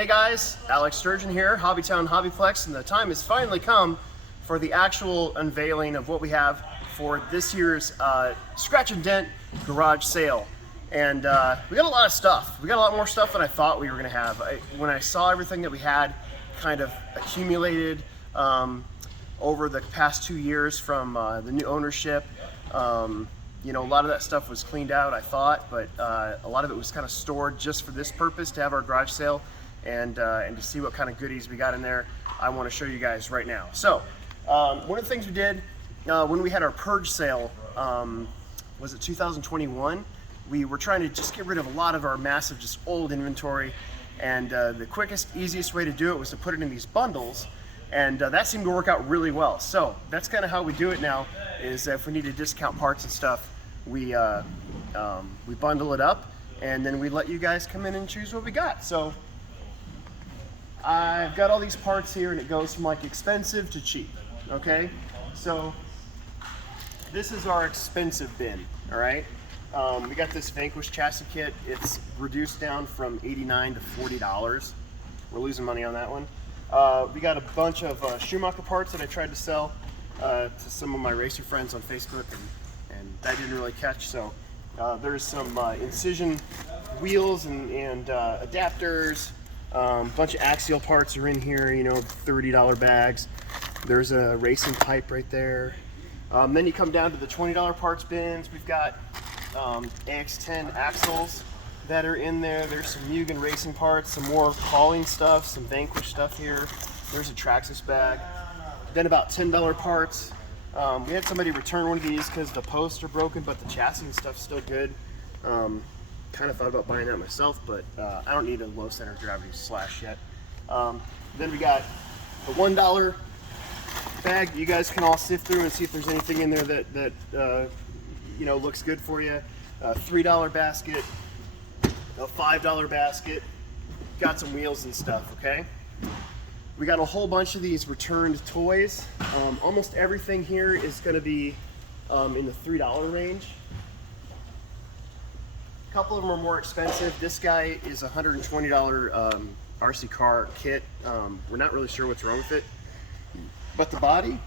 Hey guys, Alex Sturgeon here, HobbyTown HobbyPlex, and the time has finally come for the actual unveiling of what we have for this year's Scratch and Dent garage sale. And we got a lot of stuff. We got a lot more stuff than I thought we were gonna have. When I saw everything that we had kind of accumulated over the past 2 years from the new ownership, you know, a lot of that stuff was cleaned out, I thought, but a lot of it was kind of stored just for this purpose, to have our garage sale and to see what kind of goodies we got in there. I want to show you guys right now. So one of the things we did when we had our purge sale, was it 2021? We were trying to just get rid of a lot of our massive, just old inventory, and the quickest, easiest way to do it was to put it in these bundles, and that seemed to work out really well. So that's kind of how we do it now, is if we need to discount parts and stuff, we bundle it up, and then we let you guys come in and choose what we got. So I've got all these parts here, and it goes from like expensive to cheap, okay? So this is our expensive bin, all right? We got this Vanquish chassis kit. It's reduced down from $89 to $40. We're losing money on that one. We got a bunch of Schumacher parts that I tried to sell to some of my racer friends on Facebook, and that didn't really catch. So there's some incision wheels and adapters. Bunch of axial parts are in here, you know, $30 bags. There's a racing pipe right there. Then you come down to the $20 parts bins. We've got AX10 axles that are in there. There's some Mugen racing parts, some more hauling stuff, some Vanquish stuff here. There's a Traxxas bag. Then about $10 parts. We had somebody return one of these because the posts are broken, but the chassis and stuff's still good. Kind of thought about buying that myself, but I don't need a low center of gravity slash yet. Then we got the $1 bag. You guys can all sift through and see if there's anything in there that you know, looks good for you. A $3 basket, a $5 basket. Got some wheels and stuff, okay? We got a whole bunch of these returned toys. Almost everything here is gonna be in the $3 range. A couple of them are more expensive. This guy is a $120 RC car kit. We're not really sure what's wrong with it, but the body,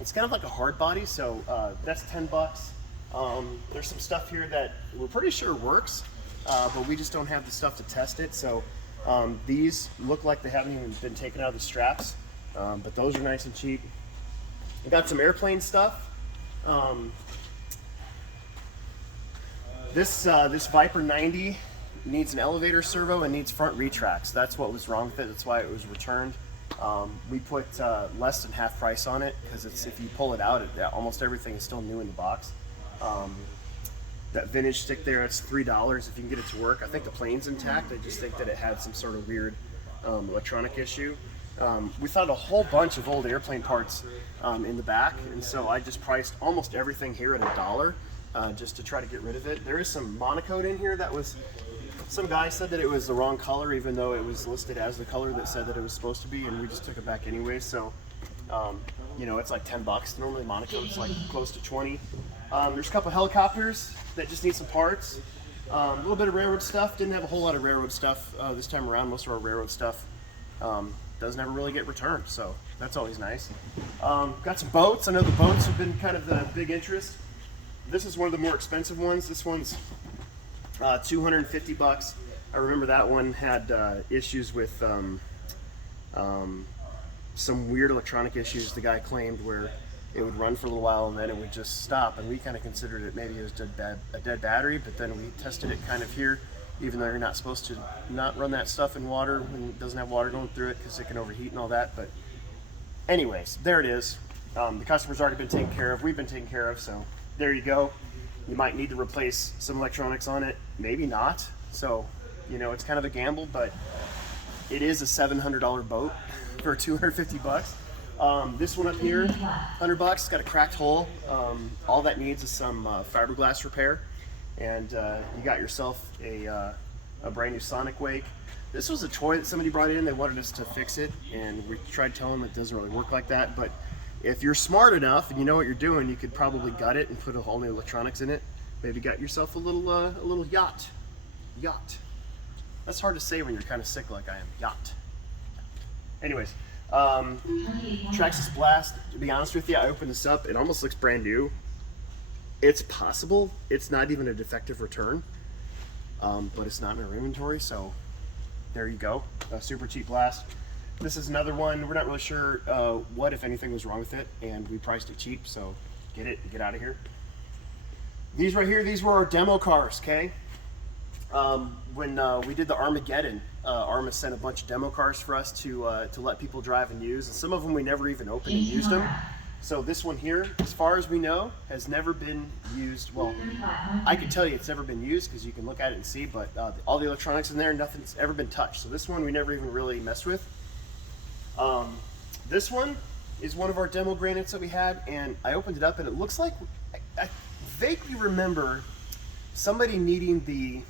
it's kind of like a hard body, so that's 10 bucks. There's some stuff here that we're pretty sure works, but we just don't have the stuff to test it. So these look like they haven't even been taken out of the straps, but those are nice and cheap. We got some airplane stuff. This Viper 90 needs an elevator servo and needs front retracts. That's what was wrong with it. That's why it was returned. We put less than half price on it because it's, if you pull it out, almost everything is still new in the box. That vintage stick there, it's $3 if you can get it to work. I think the plane's intact. I just think that it had some sort of weird electronic issue. We found a whole bunch of old airplane parts in the back, and so I just priced almost everything here at $1. Just to try to get rid of it. There is some Monocoat in here that was, some guy said that it was the wrong color, even though it was listed as the color that said that it was supposed to be, and we just took it back anyway. So, you know, it's like 10 bucks. Normally Monocoat's like close to 20. There's a couple helicopters that just need some parts. A little bit of railroad stuff. Didn't have a whole lot of railroad stuff this time around. Most of our railroad stuff doesn't ever really get returned, so that's always nice. Got some boats. I know the boats have been kind of the big interest. This is one of the more expensive ones. This one's 250 bucks. I remember that one had issues with some weird electronic issues the guy claimed, where it would run for a little while and then it would just stop, and we kind of considered it maybe it was a dead battery, but then we tested it kind of here, even though you're not supposed to not run that stuff in water when it doesn't have water going through it because it can overheat and all that. But anyways, there it is. The customer's already been taken care of. We've been taken care of, so there you go. You might need to replace some electronics on it, maybe not. So, you know, it's kind of a gamble, but it is a $700 boat for 250 bucks. This one up here, 100 bucks, got a cracked hull. All that needs is some fiberglass repair, and you got yourself a brand new Sonic Wake. This was a toy that somebody brought in. They wanted us to fix it, and we tried telling them it doesn't really work like that, but if you're smart enough and you know what you're doing, you could probably gut it and put a whole new electronics in it. Maybe got yourself a little yacht. That's hard to say when you're kind of sick like I am. Yacht. Anyways, Traxxas Blast, to be honest with you, I opened this up, it almost looks brand new. It's possible it's not even a defective return, but it's not in our inventory, so there you go. A super cheap Blast. This is another one, we're not really sure what, if anything, was wrong with it, and we priced it cheap, so get it and get out of here. These right here, these were our demo cars, okay? When we did the Armageddon, Arma sent a bunch of demo cars for us to let people drive and use, and some of them we never even opened and used them. So this one here, as far as we know, has never been used. Well, I can tell you it's never been used because you can look at it and see, but all the electronics in there, nothing's ever been touched. So this one we never even really messed with. This one is one of our demo granites that we had, and I opened it up and it looks like, I vaguely remember somebody needing the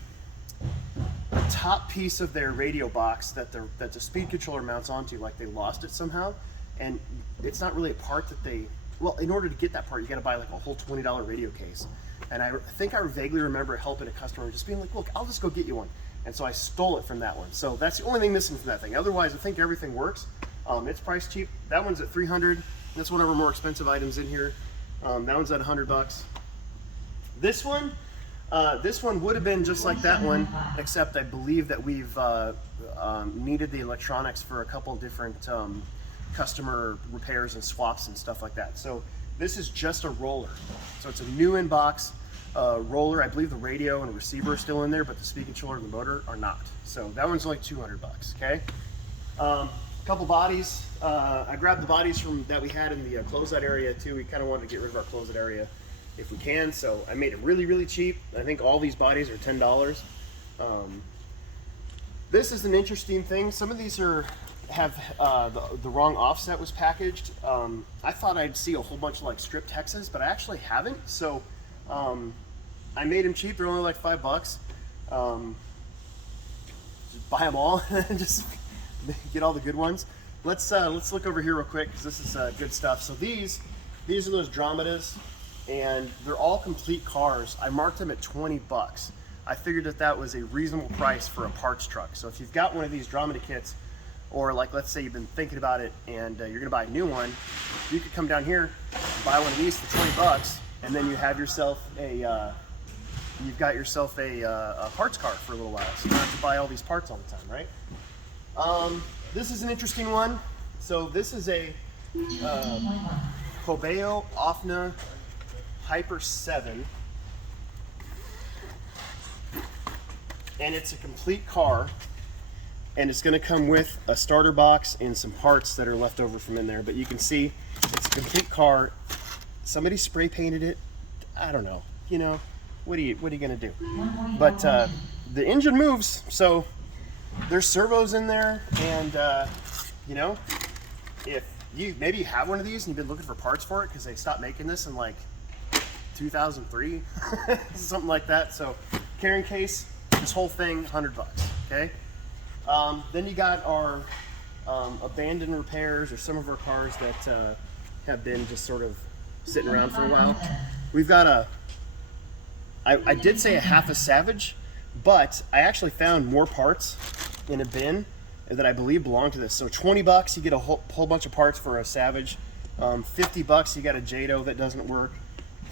top piece of their radio box that the speed controller mounts onto, like they lost it somehow, and it's not really a part that they, well, in order to get that part you got to buy like a whole $20 radio case, and I think I vaguely remember helping a customer just being like, look, I'll just go get you one, and so I stole it from that one. So that's the only thing missing from that thing. Otherwise I think everything works. It's priced cheap. That one's at $300. That's one of our more expensive items in here. That one's at $100. This one would have been just like that one, except I believe that we've needed the electronics for a couple different customer repairs and swaps and stuff like that. So this is just a roller. So it's a new in-box roller. I believe the radio and receiver are still in there, but the speed controller and the motor are not. So that one's only $200, okay? Couple bodies. I grabbed the bodies from that we had in the closeout area too. We kind of wanted to get rid of our closeout area if we can, so I made it really, really cheap. I think all these bodies are $10. This is an interesting thing. Some of these have the wrong offset was packaged. I thought I'd see a whole bunch of like stripped hexes, but I actually haven't. So I made them cheap. They're only like $5. Just buy them all and just get all the good ones. Let's look over here real quick because this is good stuff. So these are those Dromedas, and they're all complete cars. I marked them at $20. I figured that was a reasonable price for a parts truck. So if you've got one of these Dromeda kits, or like let's say you've been thinking about it and you're gonna buy a new one, you could come down here, buy one of these for $20, and then you have yourself you've got yourself a parts car for a little while. So you don't have to buy all these parts all the time, right? This is an interesting one. So this is a Hobeo Offna Hyper 7, and it's a complete car, and it's going to come with a starter box and some parts that are left over from in there. But you can see it's a complete car. Somebody spray painted it. I don't know. You know, what are you going to do? But the engine moves, so there's servos in there, and you know, if you maybe have one of these and you've been looking for parts for it because they stopped making this in like 2003, something like that. So carrying case, this whole thing, $100. Okay. Then you got our abandoned repairs, or some of our cars that have been just sort of sitting around for a while. We've got I did say a half a Savage, but I actually found more parts in a bin that I believe belong to this. So $20, you get a whole bunch of parts for a Savage. $50, you got a Jado that doesn't work.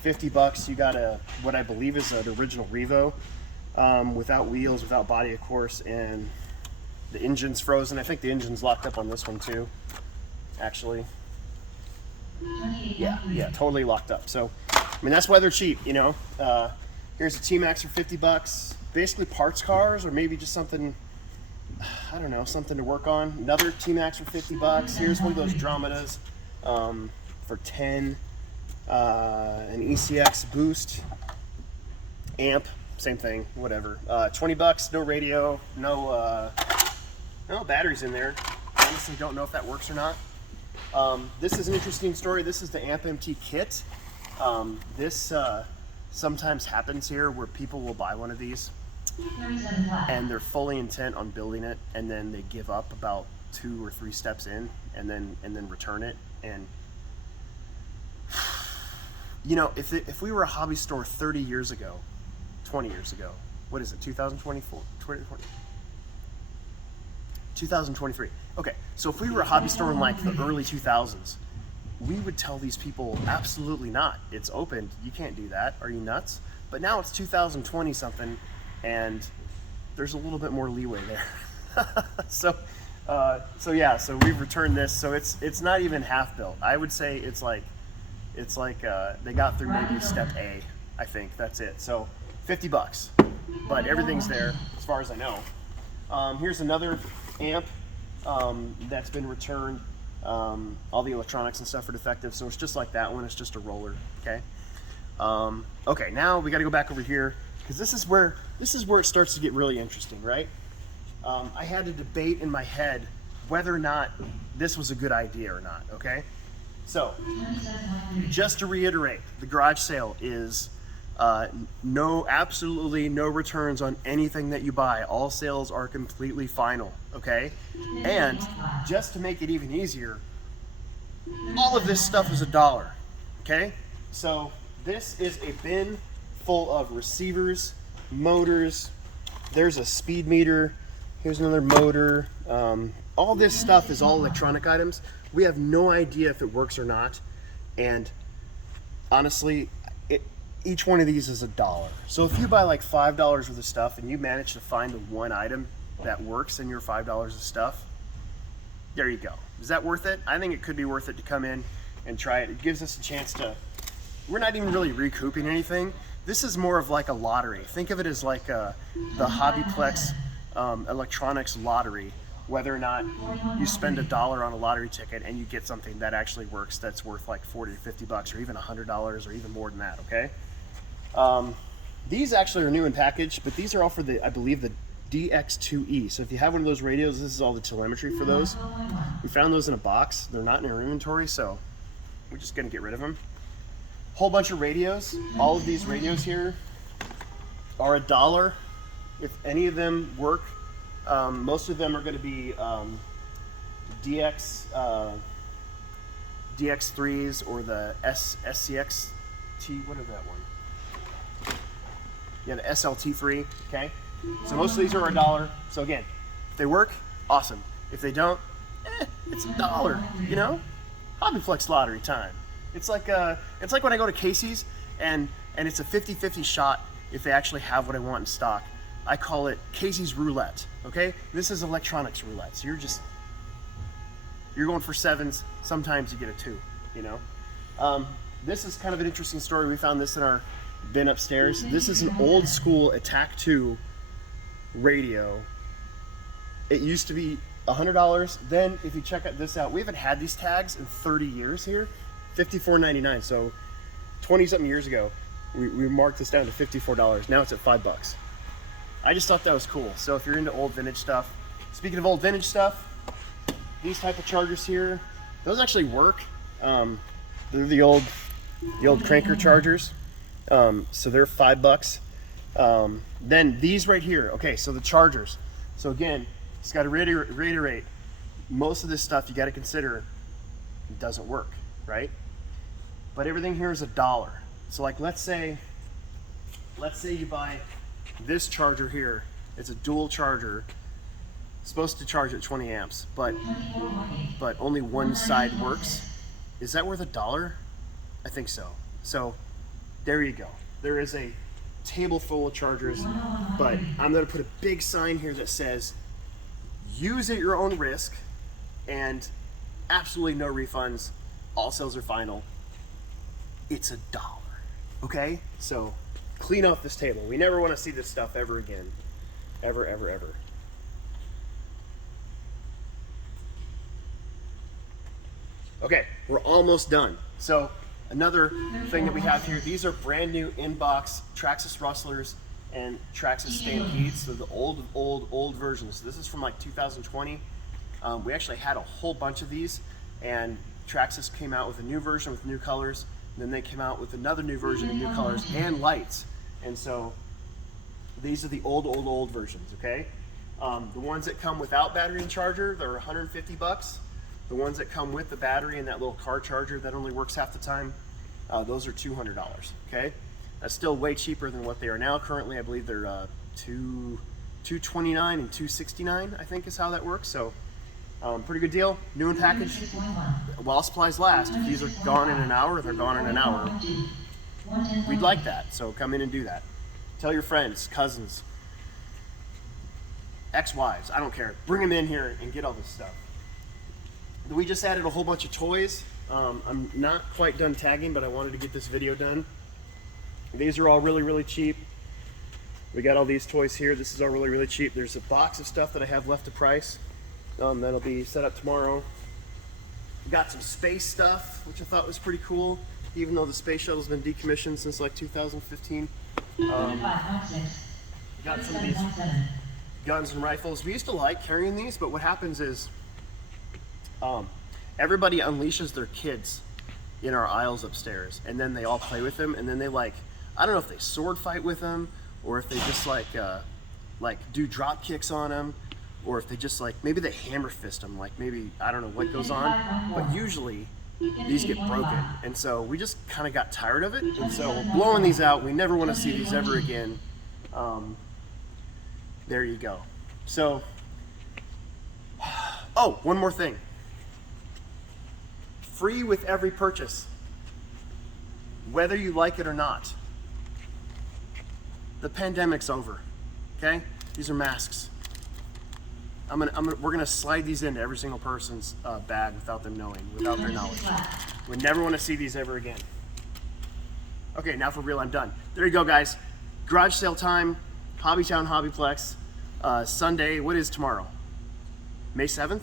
$50, you got what I believe is an original Revo, without wheels, without body, of course, and the engine's frozen. I think the engine's locked up on this one too, actually. Yeah, totally locked up. So, I mean, that's why they're cheap, you know. Here's a T-Max for $50. Basically parts cars, or maybe just something, I don't know, something to work on. Another T-Max for $50. Here's one of those Dromedas for $10. An ECX Boost amp, same thing, whatever. $20, no radio, no batteries in there. Honestly, don't know if that works or not. This is an interesting story. This is the Amp MT kit. This sometimes happens here where people will buy one of these and they're fully intent on building it, and then they give up about 2 or 3 steps in, and then return it. And you know, if we were a hobby store 30 years ago, 20 years ago, what is it, 2024, 2020? 2023. Okay, so if we were a hobby store in like the early 2000s, we would tell these people absolutely not. It's open. You can't do that. Are you nuts? But now it's 2020 something, and there's a little bit more leeway there. So yeah. So we've returned this. So it's not even half built. I would say it's like they got through maybe step A. I think that's it. So $50, but everything's there as far as I know. Here's another amp that's been returned. All the electronics and stuff are defective, so it's just like that one. It's just a roller. Okay. Okay, now we got to go back over here because this is where it starts to get really interesting, right? I had to debate in my head whether or not this was a good idea or not. Okay. So just to reiterate, the garage sale is absolutely no returns on anything that you buy. All sales are completely final, okay? And just to make it even easier, all of this stuff is $1, okay? So this is a bin full of receivers, motors, there's a speed meter, here's another motor. All this stuff is all electronic items. We have no idea if it works or not, and honestly, each one of these is $1. So if you buy like $5 worth of stuff and you manage to find the one item that works in your $5 of stuff, there you go. Is that worth it? I think it could be worth it to come in and try it. It gives us a chance to, we're not even really recouping anything. This is more of like a lottery. Think of it as like the HobbyPlex electronics lottery, whether or not you spend $1 on a lottery ticket and you get something that actually works that's worth like 40 or 50 bucks or even $100 or even more than that, okay? These actually are new in package, but these are all for the, I believe, the DX2E. So if you have one of those radios, this is all the telemetry for those. We found those in a box. They're not in our inventory, so we're just gonna get rid of them. Whole bunch of radios. All of these radios here are $1. If any of them work, most of them are gonna be DX3s or the SCXT, what is that one? Yeah, the SLT3, okay? So most of these are $1. So again, if they work, awesome. If they don't, it's $1, you know? HobbyPlex lottery time. It's like when I go to Casey's and it's a 50-50 shot if they actually have what I want in stock. I call it Casey's roulette, okay? This is electronics roulette. So you're going for sevens, sometimes you get a 2, you know? This is kind of an interesting story. We found this in our bin upstairs. This is an old school Attack 2 radio. It used to be $100. Then if you check this out, we haven't had these tags in 30 years here. $54.99. So 20 something years ago, we marked this down to $54. Now it's at $5. I just thought that was cool. So if you're into old vintage stuff, speaking of old vintage stuff, these type of chargers here, those actually work. They're the old cranker chargers. So they're $5. Then these right here, okay, so the chargers. So again, just got to reiterate, most of this stuff you got to consider it doesn't work, right? But everything here is $1. So like let's say you buy this charger here. It's a dual charger, supposed to charge at 20 amps, but only one side works. Is that worth $1? I think so. So there you go. There is a table full of chargers, but I'm going to put a big sign here that says use at your own risk and absolutely no refunds. All sales are final. It's $1. Okay? So clean off this table. We never want to see this stuff ever again. Ever, ever, ever. Okay, we're almost done. So another thing that we have here, these are brand new in-box Traxxas Rustlers and Traxxas Stampedes. So the old versions. So this is from like 2020. We actually had a whole bunch of these, and Traxxas came out with a new version with new colors. And then they came out with another new version of new colors and lights. And so these are the old versions, okay? The ones that come without battery and charger, they're $150. The ones that come with the battery and that little car charger that only works half the time, those are $200, okay? That's still way cheaper than what they are now. Currently, I believe they're $229 and $269, I think is how that works. So pretty good deal. New and packaged while supplies last. If these are gone in an hour, they're gone in an hour. We'd like that, so come in and do that. Tell your friends, cousins, ex-wives, I don't care. Bring them in here and get all this stuff. We just added a whole bunch of toys. I'm not quite done tagging, but I wanted to get this video done. These are all really, really cheap. We got all these toys here. This is all really, really cheap. There's a box of stuff that I have left to price. That'll be set up tomorrow. We got some space stuff, which I thought was pretty cool, even though the space shuttle's been decommissioned since like 2015. Got some of these guns and rifles. We used to like carrying these, but what happens is everybody unleashes their kids in our aisles upstairs, and then they all play with them, and then they like, I don't know if they sword fight with them, or if they just like do drop kicks on them, or if they just like, maybe they hammer fist them, like maybe, I don't know what goes on, but usually these get broken. And so we just kind of got tired of it, and so we're blowing these out. We never want to see these ever again. There you go. So, oh, one more thing. Free with every purchase, whether you like it or not. The pandemic's over, okay? These are masks. We're gonna slide these into every single person's bag without them knowing, without their knowledge. We never want to see these ever again. Okay, now for real, I'm done. There you go, guys. Garage sale time, HobbyTown HobbyPlex. Sunday, what is tomorrow? May 7th?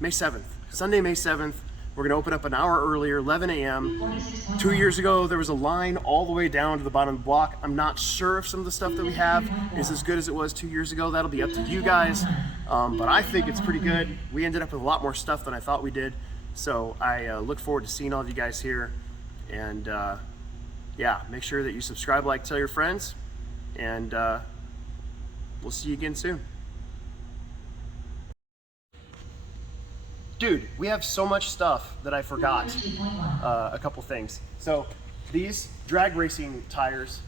May 7th. Sunday, May 7th. We're gonna open up an hour earlier, 11 a.m. 2 years ago, there was a line all the way down to the bottom of the block. I'm not sure if some of the stuff that we have is as good as it was 2 years ago. That'll be up to you guys, but I think it's pretty good. We ended up with a lot more stuff than I thought we did, so I look forward to seeing all of you guys here. And yeah, make sure that you subscribe, like, tell your friends, and we'll see you again soon. Dude, we have so much stuff that I forgot a couple things. So these drag racing tires,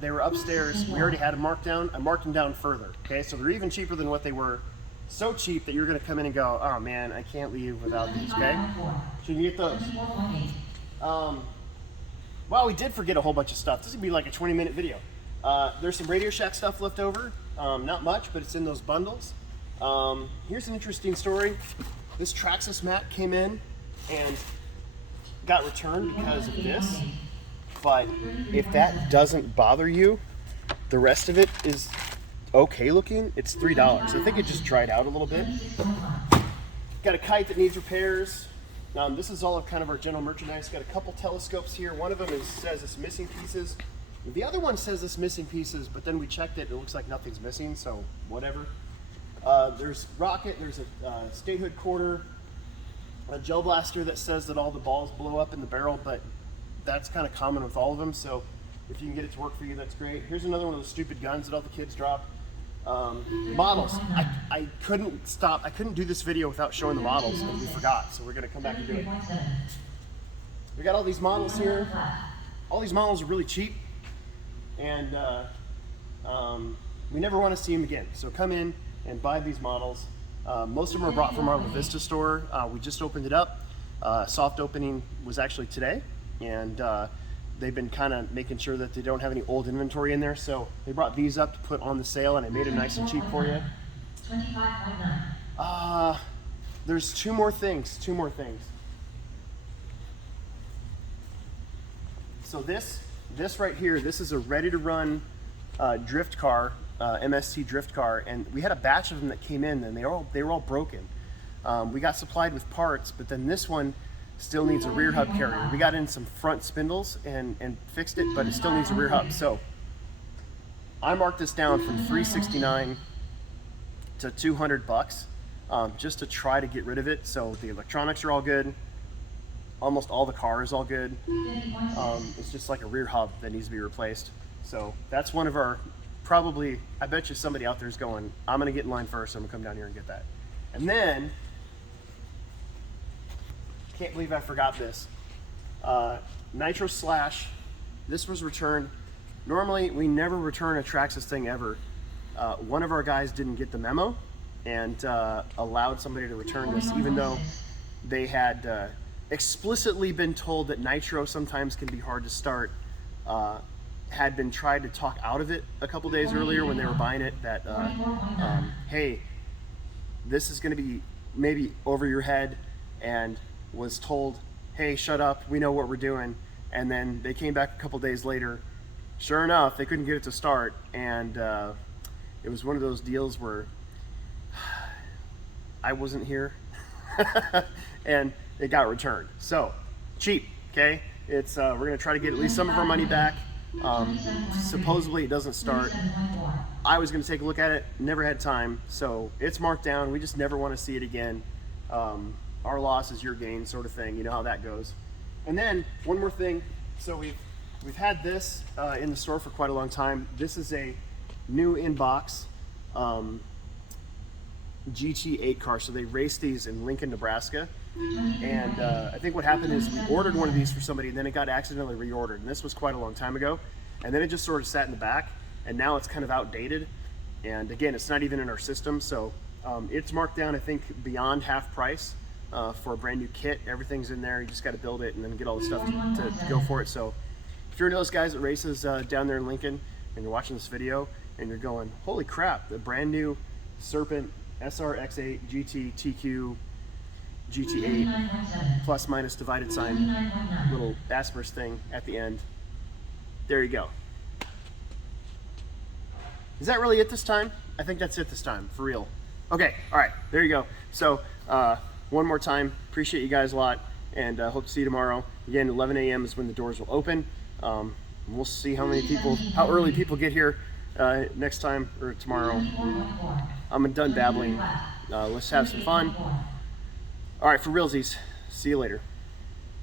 they were upstairs. We already had them marked down. I marked them down further, okay? So they're even cheaper than what they were. So cheap that you're gonna come in and go, oh man, I can't leave without these, okay? So you can get those. Well, we did forget a whole bunch of stuff. This is gonna be like a 20-minute video. There's some Radio Shack stuff left over. Not much, but it's in those bundles. Here's an interesting story. This Traxxas mat came in and got returned because of this, but if that doesn't bother you, the rest of it is okay looking. It's $3. I think it just dried out a little bit. Got a kite that needs repairs. This is all of kind of our general merchandise. Got a couple telescopes here. One of them says it's missing pieces. The other one says it's missing pieces, but then we checked it. It looks like nothing's missing, so whatever. There's rocket, there's a statehood quarter, a gel blaster that says that all the balls blow up in the barrel, but that's kind of common with all of them, so if you can get it to work for you, that's great. Here's another one of those stupid guns that all the kids drop. Models. I couldn't stop, I couldn't do this video without showing the models, and we forgot, so we're going to come back and do it. We got all these models here. All these models are really cheap, and we never want to see them again, so come in and buy these models. Most of them are brought from our La Vista store. We just opened it up. Soft opening was actually today, and they've been kind of making sure that they don't have any old inventory in there, so they brought these up to put on the sale, and I made it nice and cheap for you. 25.9. There's two more things. So this right here, this is a ready-to-run drift car, MST drift car, and we had a batch of them that came in, and they were all broken. We got supplied with parts, but then this one still needs a rear hub carrier. We got in some front spindles and fixed it, but it still needs a rear hub. So I marked this down from $369 to $200 just to try to get rid of it. So the electronics are all good. Almost all the car is all good. It's just like a rear hub that needs to be replaced. So that's one of our, probably, I bet you somebody out there is going, I'm gonna get in line first, I'm gonna come down here and get that. And then, can't believe I forgot this. Nitro Slash, this was returned. Normally, we never return a Traxxas thing ever. one of our guys didn't get the memo and allowed somebody to return this, even though they had explicitly been told that nitro sometimes can be hard to start. Had been tried to talk out of it a couple days earlier when they were buying it, that hey, this is going to be maybe over your head, and was told, hey, shut up, we know what we're doing. And then they came back a couple days later. Sure enough, they couldn't get it to start, and it was one of those deals where I wasn't here and it got returned. So cheap, okay? It's we're gonna try to get at least some of our money back. Supposedly it doesn't start. I was gonna take a look at it, never had time, so it's marked down. We just never want to see it again. Our loss is your gain, sort of thing. You know how that goes. And then one more thing. So we've had this in the store for quite a long time. This is a new in-box GT8 car. So they race these in Lincoln, Nebraska. And I think what happened is we ordered one of these for somebody, and then it got accidentally reordered. And this was quite a long time ago. And then it just sort of sat in the back, and now it's kind of outdated. And again, it's not even in our system. So it's marked down, I think, beyond half price for a brand new kit. Everything's in there. You just got to build it and then get all the stuff to go for it. So if you're one of those guys that races down there in Lincoln and you're watching this video and you're going, holy crap, the brand new Serpent SRX8 GT TQ GT8 plus minus divided sign little asterisk thing at the end. There you go. Is that really it this time? I think that's it this time, for real. Okay, all right, there you go. So one more time, appreciate you guys a lot, and hope to see you tomorrow. Again, 11 a.m. is when the doors will open. We'll see how early people get here next time or tomorrow. I'm done babbling. Let's have some fun. All right, for realsies, see you later.